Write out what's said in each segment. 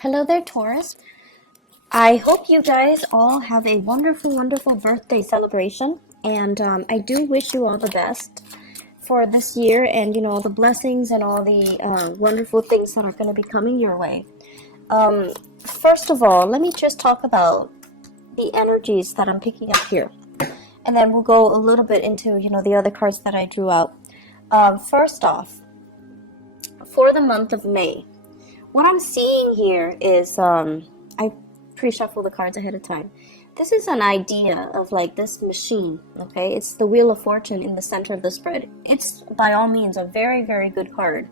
Hello there, Taurus. I hope you guys all have a wonderful, wonderful birthday celebration. And I do wish you all the best for this year and, all the blessings and all the wonderful things that are going to be coming your way. First of all, let me just talk about the energies that I'm picking up here. And then we'll go a little bit into, the other cards that I drew out. First off, for the month of May, what I'm seeing here is, I pre-shuffle the cards ahead of time. This is an idea of like this machine, okay? It's the Wheel of Fortune in the center of the spread. It's by all means a very, very good card.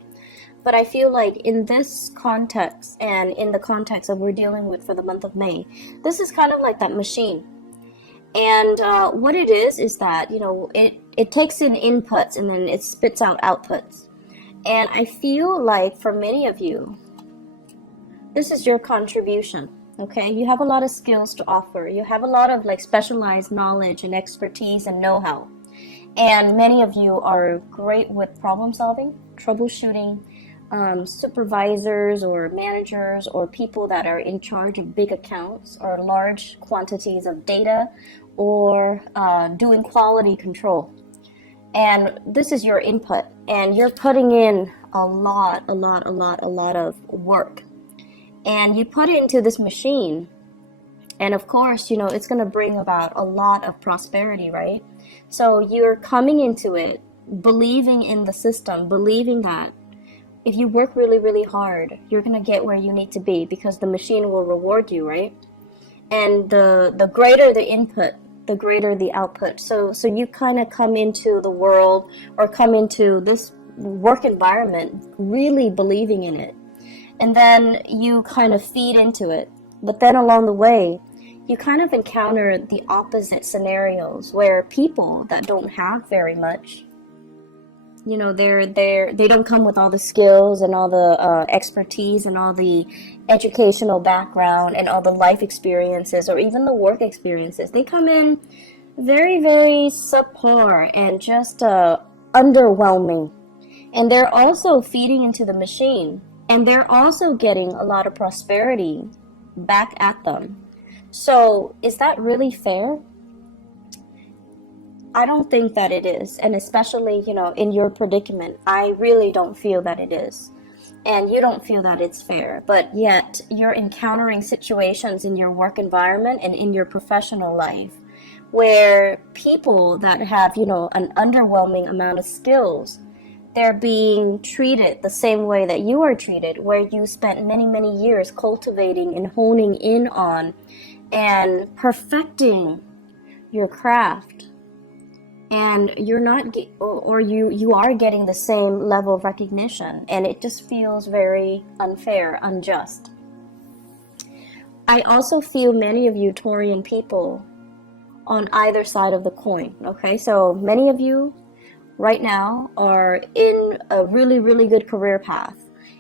But I feel like in this context and in the context that we're dealing with for the month of May, this is kind of like that machine. And what it is that, it takes in inputs and then it spits out outputs. And I feel like for many of you, this is your contribution, okay? You have a lot of skills to offer. You have a lot of like specialized knowledge and expertise and know-how. And many of you are great with problem solving, troubleshooting, supervisors or managers or people that are in charge of big accounts or large quantities of data or doing quality control. And this is your input, and you're putting in a lot of work. And you put it into this machine, and of course, it's going to bring about a lot of prosperity, right? So you're coming into it believing in the system, believing that if you work really, really hard, you're going to get where you need to be because the machine will reward you, right? And the greater the input, the greater the output. So you kind of come into the world or come into this work environment really believing in it. And then you kind of feed into it. But then along the way, you kind of encounter the opposite scenarios where people that don't have very much, they don't come with all the skills and all the expertise and all the educational background and all the life experiences or even the work experiences. They come in very, very subpar and just underwhelming. And they're also feeding into the machine. And they're also getting a lot of prosperity back at them. So is that really fair? I don't think that it is. And especially, in your predicament, I really don't feel that it is. And you don't feel that it's fair. But yet you're encountering situations in your work environment and in your professional life where people that have, an underwhelming amount of skills, they're being treated the same way that you are treated, where you spent many, many years cultivating and honing in on and perfecting your craft. And you're not, or you are getting the same level of recognition, and it just feels very unfair, unjust. I also feel many of you Taurian people on either side of the coin, okay? So many of you right now are in a really, really good career path.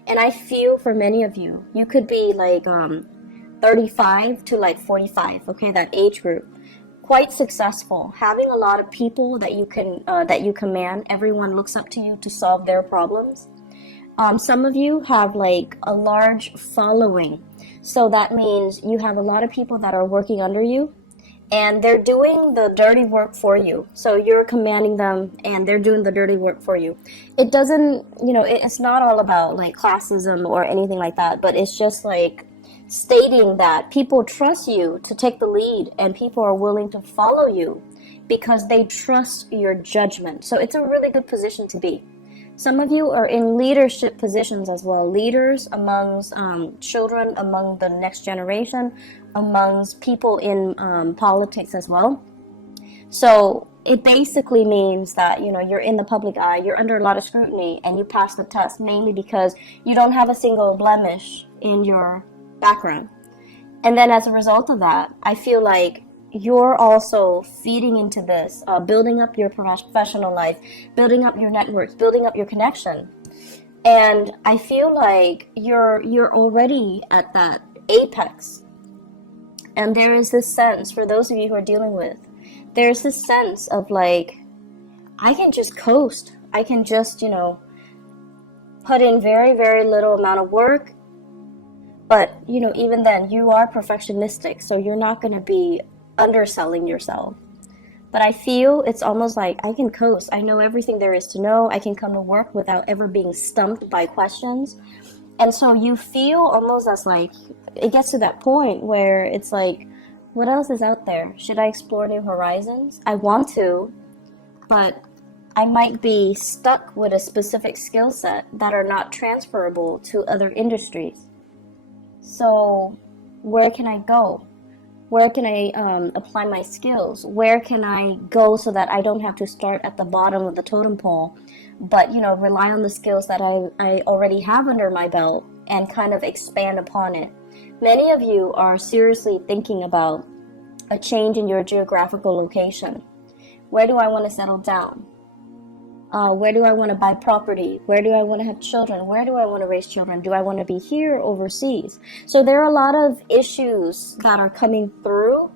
And I feel for many of you, you could be like 35 to like 45, okay, that age group. Quite successful, having a lot of people that you command. Everyone looks up to you to solve their problems. Some of you have like a large following. So that means you have a lot of people that are working under you. And they're doing the dirty work for you. So you're commanding them and they're doing the dirty work for you. It doesn't, it's not all about like classism or anything like that, but it's just like stating that people trust you to take the lead and people are willing to follow you because they trust your judgment. So it's a really good position to be. Some of you are in leadership positions as well, leaders amongst children, among the next generation, amongst people in politics as well. So it basically means that, you're in the public eye, you're under a lot of scrutiny, and you pass the test mainly because you don't have a single blemish in your background. And then as a result of that, I feel like you're also feeding into this, building up your professional life, building up your networks, building up your connection. And I feel like you're already at that apex. And there is this sense, for those of you who are dealing with, there's this sense of like, I can just coast. I can just, put in very, very little amount of work, But, even then, you are perfectionistic, so you're not going to be underselling yourself. But I feel it's almost like I can coast. I know everything there is to know. I can come to work without ever being stumped by questions. And so you feel almost as like, it gets to that point where it's like, what else is out there? Should I explore new horizons? I want to, but I might be stuck with a specific skill set that are not transferable to other industries. So where can I go? Where can I apply my skills? Where can I go so that I don't have to start at the bottom of the totem pole, but, rely on the skills that I already have under my belt and kind of expand upon it? Many of you are seriously thinking about a change in your geographical location. Where do I want to settle down? Where do I want to buy property? Where do I want to have children? Where do I want to raise children? Do I want to be here or overseas? So there are a lot of issues that are coming through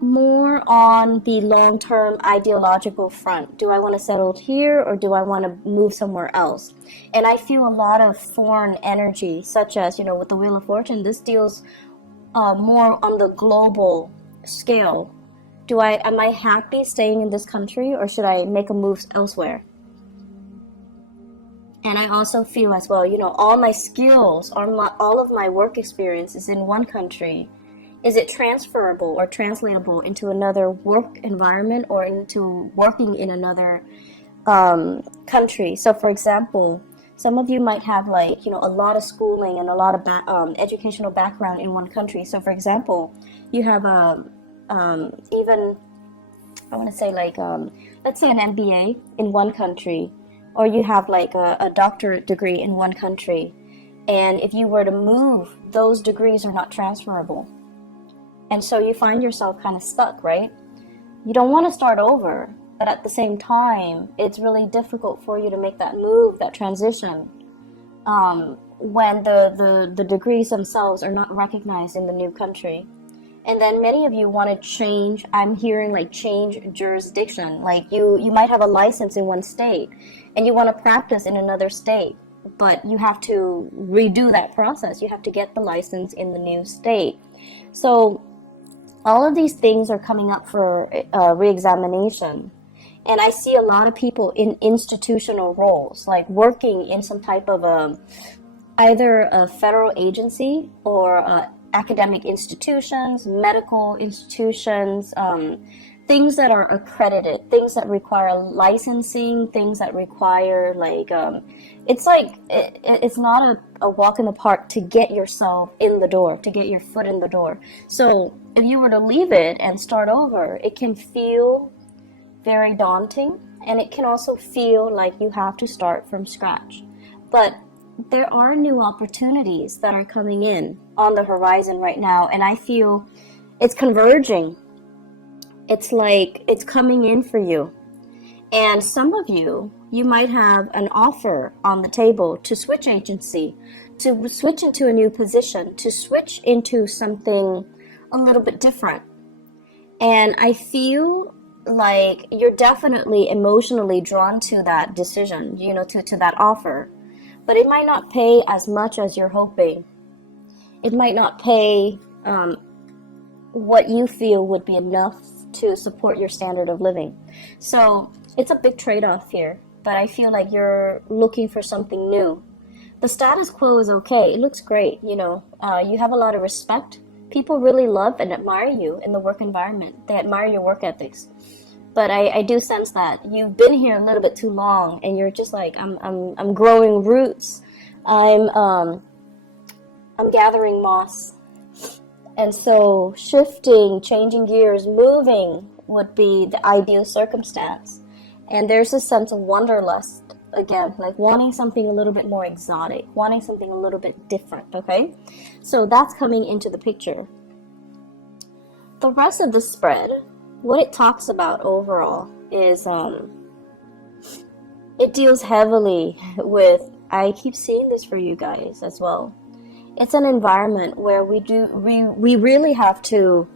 more on the long-term ideological front. Do I want to settle here or do I want to move somewhere else? And I feel a lot of foreign energy, such as, with the Wheel of Fortune. This deals more on the global scale. Am I happy staying in this country or should I make a move elsewhere? And I also feel as well, all my skills, all of my work experience is in one country. Is it transferable or translatable into another work environment or into working in another country? So for example, some of you might have a lot of schooling and a lot of educational background in one country. So for example, you have even, I want to say let's say an MBA in one country, or you have a doctorate degree in one country. And if you were to move, those degrees are not transferable. And so you find yourself kind of stuck, right? You don't want to start over, but at the same time, it's really difficult for you to make that move, that transition, when the degrees themselves are not recognized in the new country. And then many of you want to change, I'm hearing change jurisdiction. You might have a license in one state and you want to practice in another state, but you have to redo that process. You have to get the license in the new state. So all of these things are coming up for re-examination. And I see a lot of people in institutional roles, working in some type of either a federal agency or academic institutions, medical institutions, things that are accredited, things that require licensing, things that require it's not a walk in the park to get yourself in the door, to get your foot in the door. So if you were to leave it and start over, it can feel very daunting, and it can also feel like you have to start from scratch. But there are new opportunities that are coming in on the horizon right now, and I feel it's converging. It's it's coming in for you. And some of you might have an offer on the table to switch agency, to switch into a new position, to switch into something a little bit different. And I feel like you're definitely emotionally drawn to that decision, to that offer. But it might not pay as much as you're hoping. It might not pay what you feel would be enough to support your standard of living. So it's a big trade-off here, but I feel like you're looking for something new. The status quo is okay. It looks great. You have a lot of respect. People really love and admire you in the work environment. They admire your work ethics. But I do sense that you've been here a little bit too long, and you're just I'm growing roots. I'm gathering moss. And so shifting, changing gears, moving would be the ideal circumstance. And there's a sense of wanderlust, again, wanting something a little bit more exotic, wanting something a little bit different, okay? So that's coming into the picture. The rest of the spread, what it talks about overall is it deals heavily with, I keep seeing this for you guys as well. It's an environment where we really have to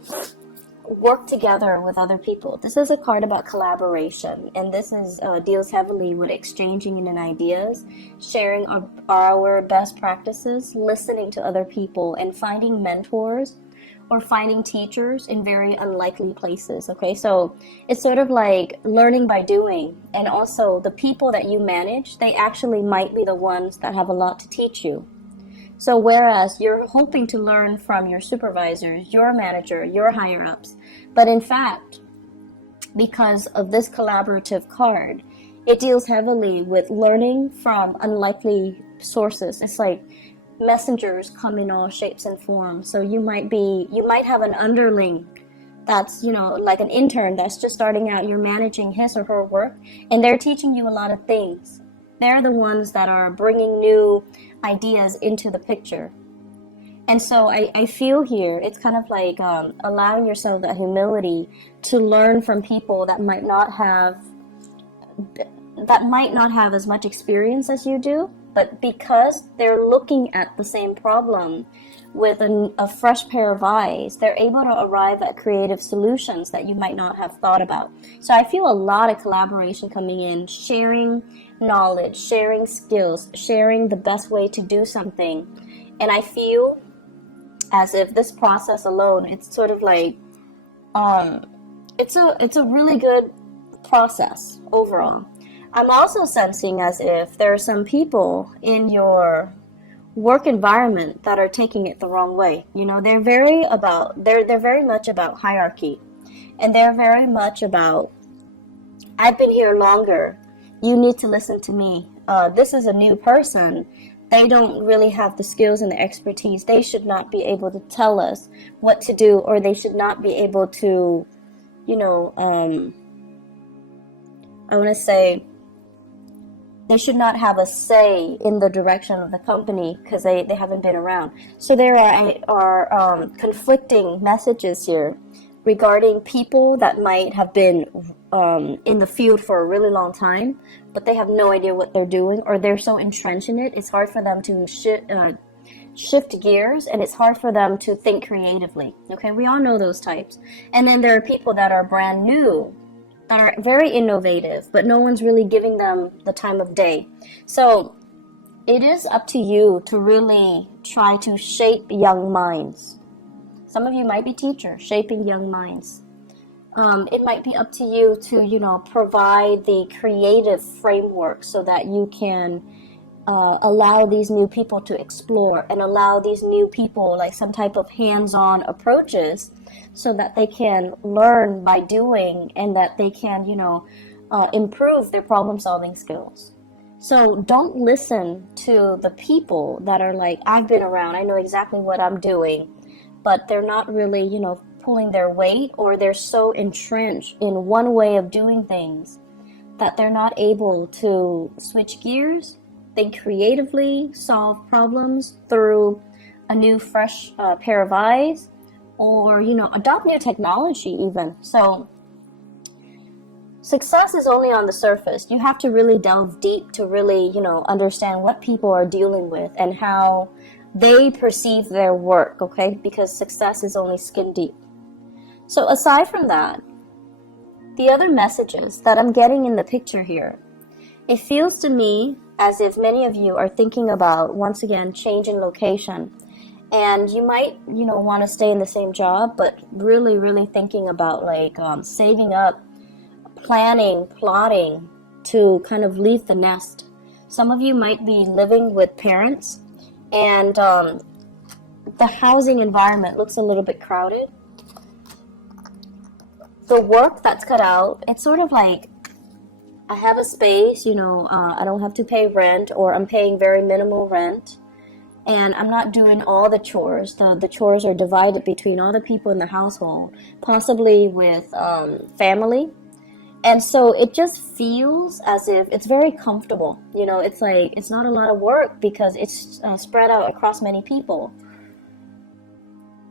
work together with other people. This is a card about collaboration, and this is deals heavily with exchanging in ideas, sharing our best practices, listening to other people, and finding mentors or finding teachers in very unlikely places. Okay, so it's sort of like learning by doing, and also the people that you manage, they actually might be the ones that have a lot to teach you. So whereas you're hoping to learn from your supervisors, your manager, your higher ups, but in fact, because of this collaborative card, it deals heavily with learning from unlikely sources. It's like messengers come in all shapes and forms. So you might have an underling that's, like an intern that's just starting out. You're managing his or her work, and they're teaching you a lot of things. They're the ones that are bringing new ideas into the picture. And so I feel here, it's kind of like allowing yourself that humility to learn from people that might not have as much experience as you do, but because they're looking at the same problem with a fresh pair of eyes, they're able to arrive at creative solutions that you might not have thought about. So I feel a lot of collaboration coming in, sharing knowledge, sharing skills, sharing the best way to do something. And I feel as if this process alone, it's sort of like it's a really good process overall. I'm also sensing as if there are some people in your work environment that are taking it the wrong way. They're very much about hierarchy, and they're very much about, I've been here longer, you need to listen to me. This is a new person. They don't really have the skills and the expertise. They should not be able to tell us what to do, or they should not be able to, I want to say, they should not have a say in the direction of the company because they haven't been around. So there are conflicting messages here regarding people that might have been in the field for a really long time, but they have no idea what they're doing, or they're so entrenched in it, it's hard for them to shift gears, and it's hard for them to think creatively. Okay, we all know those types. And then there are people that are brand new, that are very innovative, but no one's really giving them the time of day. So it is up to you to really try to shape young minds. Some of you might be teachers, shaping young minds. It might be up to you to, provide the creative framework so that you can allow these new people to explore, and allow these new people like some type of hands-on approaches so that they can learn by doing, and that they can, improve their problem-solving skills. So don't listen to the people that are like, I've been around, I know exactly what I'm doing, but they're not really, pulling their weight, or they're so entrenched in one way of doing things that they're not able to switch gears, think creatively, solve problems through a new, fresh pair of eyes, or, adopt new technology even. So success is only on the surface. You have to really delve deep to really, understand what people are dealing with and how they perceive their work, okay? Because success is only skin deep. So aside from that, the other messages that I'm getting in the picture here, it feels to me as if many of you are thinking about, once again, changing location. And you might, want to stay in the same job, but really, really thinking about like saving up, planning, plotting to kind of leave the nest. Some of you might be living with parents, and the housing environment looks a little bit crowded. The work that's cut out, it's sort of like, I have a space, I don't have to pay rent, or I'm paying very minimal rent, and I'm not doing all the chores. The chores are divided between all the people in the household, possibly with family. And so it just feels as if it's very comfortable. It's like, it's not a lot of work because it's spread out across many people.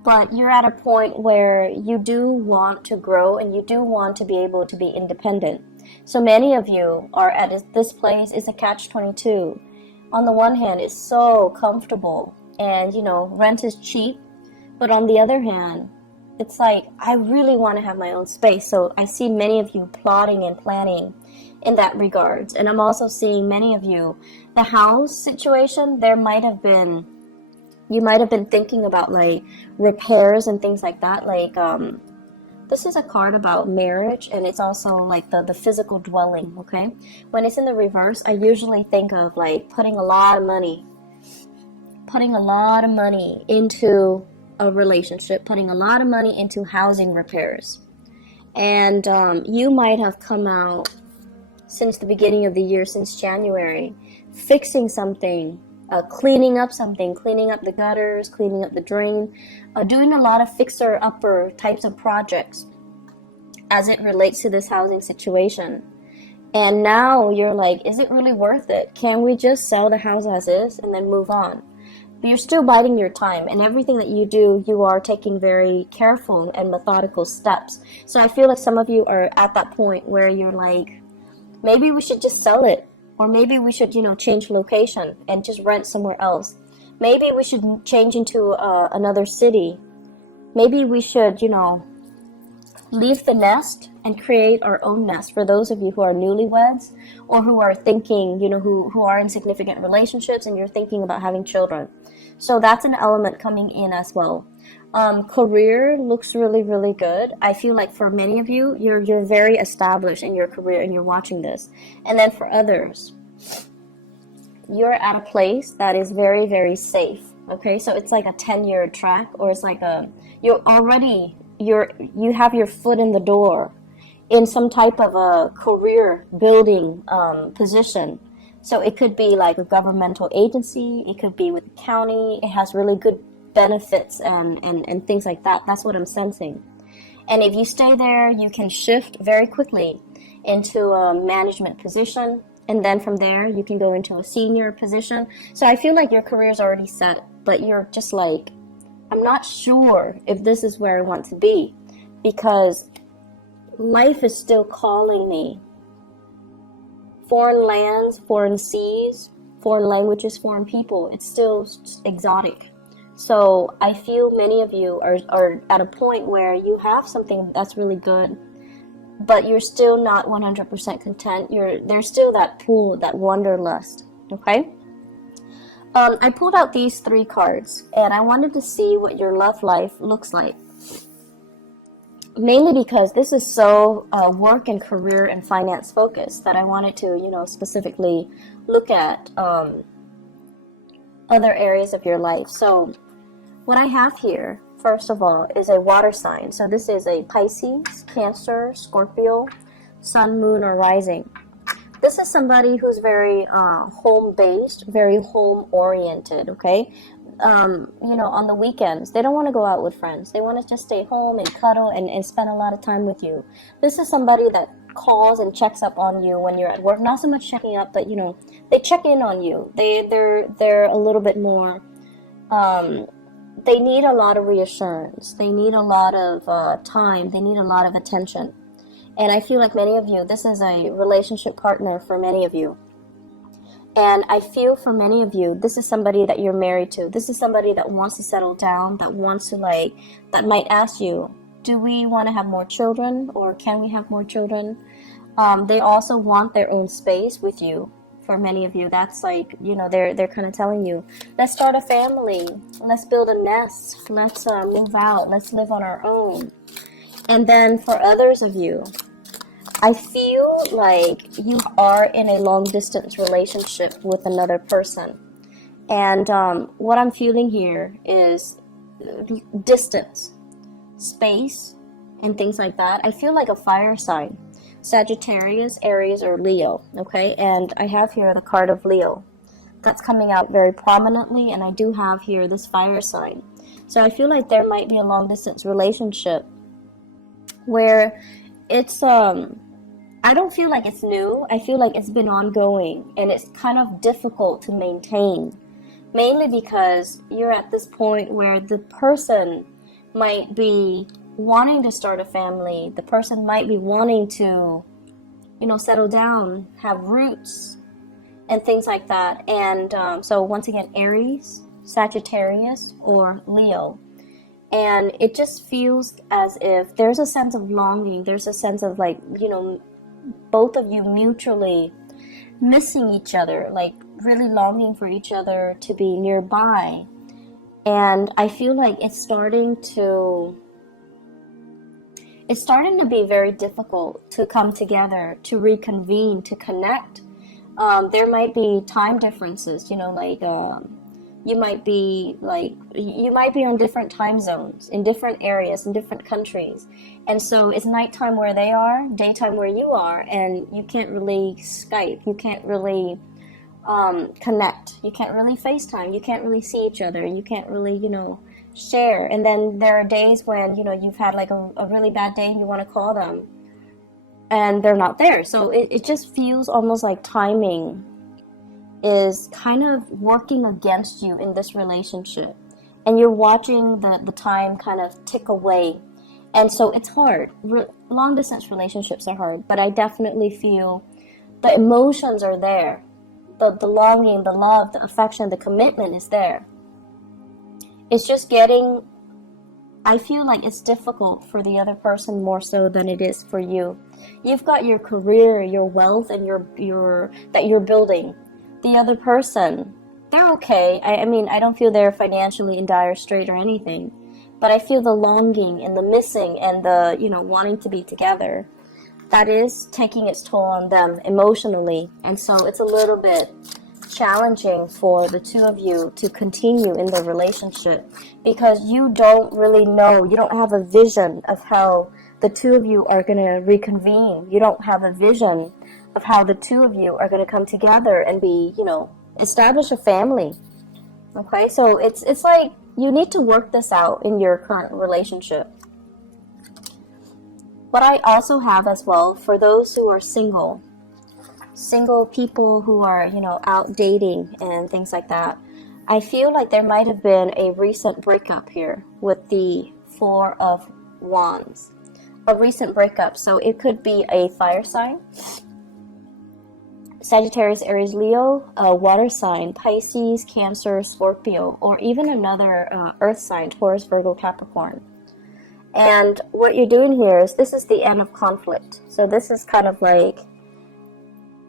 But you're at a point where you do want to grow, and you do want to be able to be independent. So many of you are at this place. It's a catch-22. On the one hand, it's so comfortable, and rent is cheap, but on the other hand, it's like I really want to have my own space. So I see many of you plotting and planning in that regards. And I'm also seeing many of you, the house situation, you might have been thinking about like repairs and things like that. Like, this is a card about marriage, and it's also like the physical dwelling, okay? When it's in the reverse, I usually think of like putting a lot of money into a relationship, putting a lot of money into housing repairs. And you might have come out since the beginning of the year, since January, fixing something, cleaning up something, cleaning up the gutters, cleaning up the drain, doing a lot of fixer-upper types of projects as it relates to this housing situation. And now you're like, is it really worth it? Can we just sell the house as is and then move on? But you're still biding your time, and everything that you do, you are taking very careful and methodical steps. So I feel like some of you are at that point where you're like, maybe we should just sell it. Or maybe we should, change location and just rent somewhere else. Maybe we should change into another city. Maybe we should, leave the nest and create our own nest. For those of you who are newlyweds or who are thinking, who are in significant relationships and you're thinking about having children. So that's an element coming in as well. Career looks really, really good. I feel like for many of you, you're very established in your career and you're watching this. And then for others, you're at a place that is very, very safe. Okay, so it's like a 10-year track, or it's like you have your foot in the door in some type of a career building position. So it could be like a governmental agency, it could be with the county, it has really good benefits and things like that. That's what I'm sensing. And if you stay there, you can shift very quickly into a management position, and then from there you can go into a senior position. So I feel like your career is already set, but you're just like, I'm not sure if this is where I want to be, because life is still calling me. Foreign lands, foreign seas, foreign languages, foreign people, it's still exotic. So I feel many of you are at a point where you have something that's really good, but you're still not 100% content. There's still that pull, that wanderlust, okay? I pulled out these 3 cards, and I wanted to see what your love life looks like. Mainly because this is so work and career and finance focused that I wanted to, specifically look at other areas of your life. So what I have here, first of all, is a water sign. So this is a Pisces, Cancer, Scorpio, Sun, Moon, or Rising. This is somebody who's very home-based, very home-oriented, okay? On the weekends, they don't want to go out with friends. They want to just stay home and cuddle and spend a lot of time with you. This is somebody that calls and checks up on you when you're at work. Not so much checking up, but, they check in on you. They're a little bit more, they need a lot of reassurance. They need a lot of time. They need a lot of attention. And I feel like many of you, this is a relationship partner for many of you. And I feel for many of you, this is somebody that you're married to. This is somebody that wants to settle down, that wants to that might ask you, do we want to have more children, or can we have more children? They also want their own space with you. For many of you, that's they're kind of telling you, let's start a family, let's build a nest, let's move out, let's live on our own. And then for others of you, I feel like you are in a long-distance relationship with another person. And what I'm feeling here is distance, space, and things like that. I feel like a fire sign. Sagittarius, Aries, or Leo, okay? And I have here the card of Leo. That's coming out very prominently, and I do have here this fire sign. So I feel like there might be a long-distance relationship where it's I don't feel like it's new. I feel like it's been ongoing, and it's kind of difficult to maintain, mainly because you're at this point where the person might be wanting to start a family. The person might be wanting to, settle down, have roots, and things like that. And so once again, Aries, Sagittarius, or Leo. And it just feels as if there's a sense of longing. There's a sense of like, you know, both of you mutually missing each other, like really longing for each other to be nearby. And I feel like it's starting to be very difficult to come together, to reconvene, to connect. There might be time differences, you know, like you might be on different time zones, in different areas, in different countries. And so it's nighttime where they are, daytime where you are, and you can't really Skype, you can't really connect, you can't really FaceTime, you can't really see each other, you can't really, you know, share. And then there are days when, you know, you've had like a really bad day and you want to call them and they're not there. So it just feels almost like timing is kind of working against you in this relationship, and you're watching the time kind of tick away. And so it's hard. Long distance relationships are hard, but I definitely feel the emotions are there. The longing, the love, the affection, the commitment is there. It's just getting, I feel like it's difficult for the other person more so than it is for you. You've got your career, your wealth, and your that you're building. The other person, they're okay. I mean, I don't feel they're financially in dire strait or anything, but I feel the longing and the missing and the, you know, wanting to be together. That is taking its toll on them emotionally. And so it's a little bit challenging for the two of you to continue in the relationship, because you don't really know, you don't have a vision of how the two of you are going to reconvene. You don't have a vision of how the two of you are going to come together and be, you know, establish a family. Okay, so it's like you need to work this out in your current relationship. What I also have as well, for those who are single people who are, you know, out dating and things like that, I feel like there might have been a recent breakup here with the Four of Wands. A recent breakup. So it could be a fire sign, Sagittarius, Aries, Leo, a water sign, Pisces, Cancer, Scorpio, or even another earth sign, Taurus, Virgo, Capricorn. And what you're doing here is, this is the end of conflict. So this is kind of like,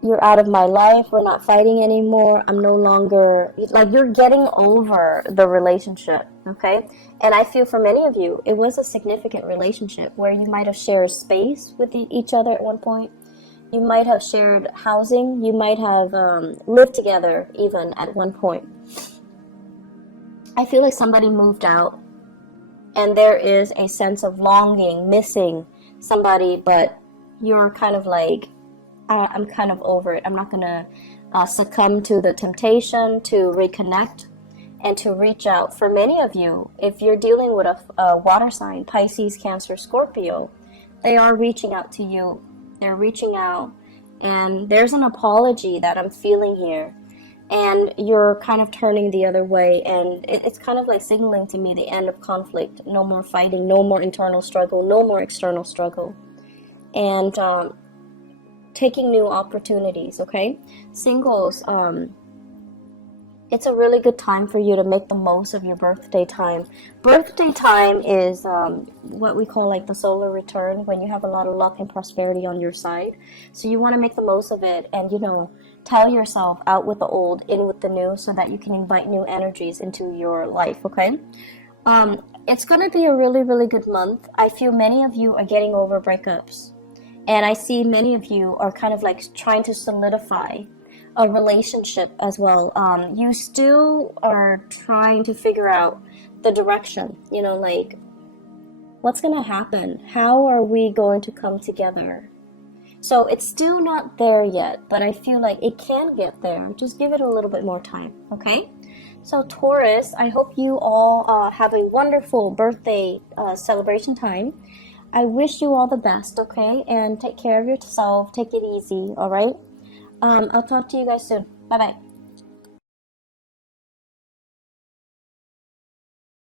you're out of my life, we're not fighting anymore, I'm no longer, like, you're getting over the relationship, okay? And I feel for many of you, it was a significant relationship where you might have shared space with each other at one point. You might have shared housing. You might have lived together even at one point. I feel like somebody moved out, and there is a sense of longing, missing somebody, but you're kind of like, I'm kind of over it. I'm not going to succumb to the temptation to reconnect and to reach out. For many of you, if you're dealing with a water sign, Pisces, Cancer, Scorpio, they are reaching out to you. They're reaching out, and there's an apology that I'm feeling here, and you're kind of turning the other way, and it's kind of like signaling to me the end of conflict. No more fighting, no more internal struggle, no more external struggle, and taking new opportunities, okay? Singles, it's a really good time for you to make the most of your birthday time. Birthday time is what we call like the solar return, when you have a lot of luck and prosperity on your side. So you want to make the most of it and, you know, tell yourself out with the old, in with the new, so that you can invite new energies into your life, okay? It's going to be a really, really good month. I feel many of you are getting over breakups. And I see many of you are kind of like trying to solidify a relationship as well. You still are trying to figure out the direction, you know, like, what's going to happen? How are we going to come together? So it's still not there yet, but I feel like it can get there. Just give it a little bit more time, okay? So Taurus, I hope you all have a wonderful birthday celebration time. I wish you all the best, okay? And take care of yourself. Take it easy, all right? I'll talk to you guys soon. Bye-bye.